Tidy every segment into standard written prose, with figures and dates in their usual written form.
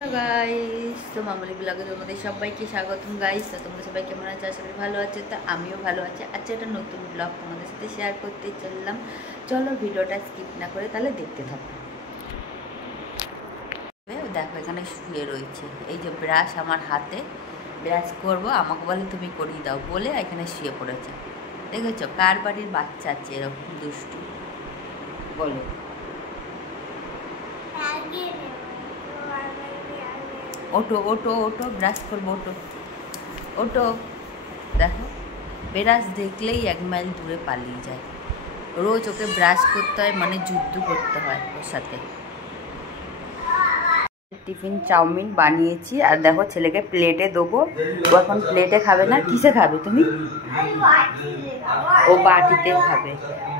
Guys, তো মামুলি ব্লগে তোমাদের সবাইকে স্বাগতম গাইস। তো তোমরা সবাই কেমন আছো? আশা করি ভালো আছো। তো আমিও ভালো আছি। আজকে একটা নতুন ব্লগ তোমাদের সাথে শেয়ার করতে চললাম। চলো ভিডিওটা স্কিপ না করে তাহলে দেখতে থাকো। দেখো এখানে শুয়ে রয়েছে, এই যে ব্রাশ আমার হাতে, ব্রাশ করবো, আমাকে বলে তুমি করিয়ে দাও বলে এখানে শুয়ে পড়েছে। দেখেছো কার বাড়ির বাচ্চা আছে এরকম দুষ্টু বলো? ওটো ওটো ওটো, ব্রাশ করবো, ওটো ওটো। দেখো ব্রাশ দেখলেই 1 মাইল দূরে পালিয়ে যায়। রোজ ওকে ব্রাশ করতে হয়, মানে যুদ্ধ করতে হয় ওর সাথে। টিফিন চাউমিন বানিয়েছি আর দেখো ছেলেকে প্লেটে দেবো। ও এখন প্লেটে খাবে না, কিসে খাবে তুমি? ও বাটিতে খাবে,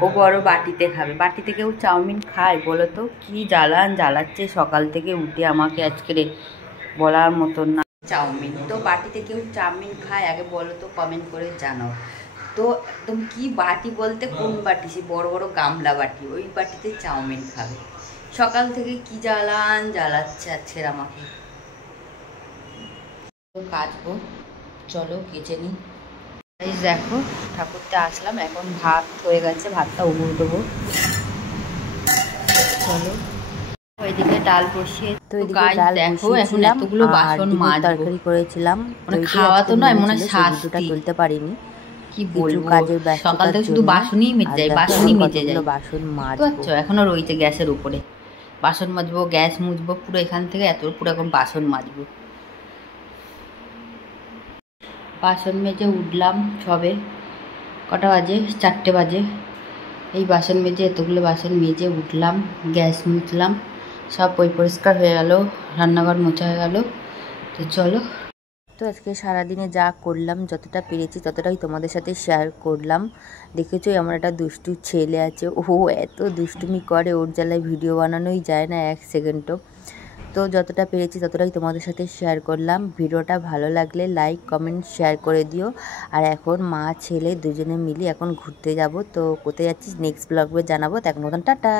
ও বড় বাটিতে খাবে। বাটিতে কেউ চাউমিন খায় বলো তো? কি জ্বালাচ্ছে সকাল থেকে উঠে আমাকে আজকে, বলার মতন না। চাউমিন তো বাটিতে কেউ চাউমিন খায় আগে বলো তো, কমেন্ট করে জানাও তো। একদম কি বাটি বলতে কোন বাটি? সে বড় বড় গামলা বাটি, ওই বাটিতে চাউমিন খাবে। সকাল থেকে কি জ্বালাচ্ছে আজকের আমাকে। কাচবো, চলো কেচে নিই। দেখো ঠাকুরতে আসলাম, এখন ভাত হয়ে গেছে, ভাতটা উড়িয়ে দেবো। চলো ওইদিকে ডাল বসিয়ে, তো এদিকে ডাল দেখো এখন এতগুলো বাসন মাজবো। তরকারি করেছিলাম, মানে খাওয়া তো নয়, মনে শাস্তি। তুলতে পারিনি, কি বলবো, কাজের ব্যস্ততার সকাল থেকে শুধু বাসনই মেজে যায়, বাসনই মেজে যায়। বাসন মাজবো, এখনো রয়েছে গ্যাসের উপরে। বাসন মাজবো, গ্যাস মুছবো, পুরো এখান থেকে এত পুরো এখন বাসন মাজবো। বাসন মেজে উঠলাম সবে, কটা বাজে? 4টে বাজে। এই বাসন মেজে, এতগুলো বাসন মেজে উঠলাম, গ্যাস মুছলাম, সব পরিষ্কার হয়ে গেল, রান্নাঘর মোছা হয়ে গেল। তো চলো, তো আজকে সারাদিনে যা করলাম, যতটা পেরেছি ততটাই তোমাদের সাথে শেয়ার করলাম। দেখেছো আমার একটা দুষ্টু ছেলে আছে, ও এত দুষ্টুমি করে, ওর জ্বালায় ভিডিও বানানোই যায় না 1 সেকেন্ডও। তো যতটা পেরেছি ততটাই তোমাদের সাথে শেয়ার করলাম। ভিডিওটা ভালো লাগলে লাইক কমেন্ট শেয়ার করে দিও। আর এখন মা ছেলে দুজনে মিলে এখন ঘুরতে যাব। তো কোথায় যাচ্ছি নেক্সট ব্লগে জানাবো। তো এখন মতন টাটা।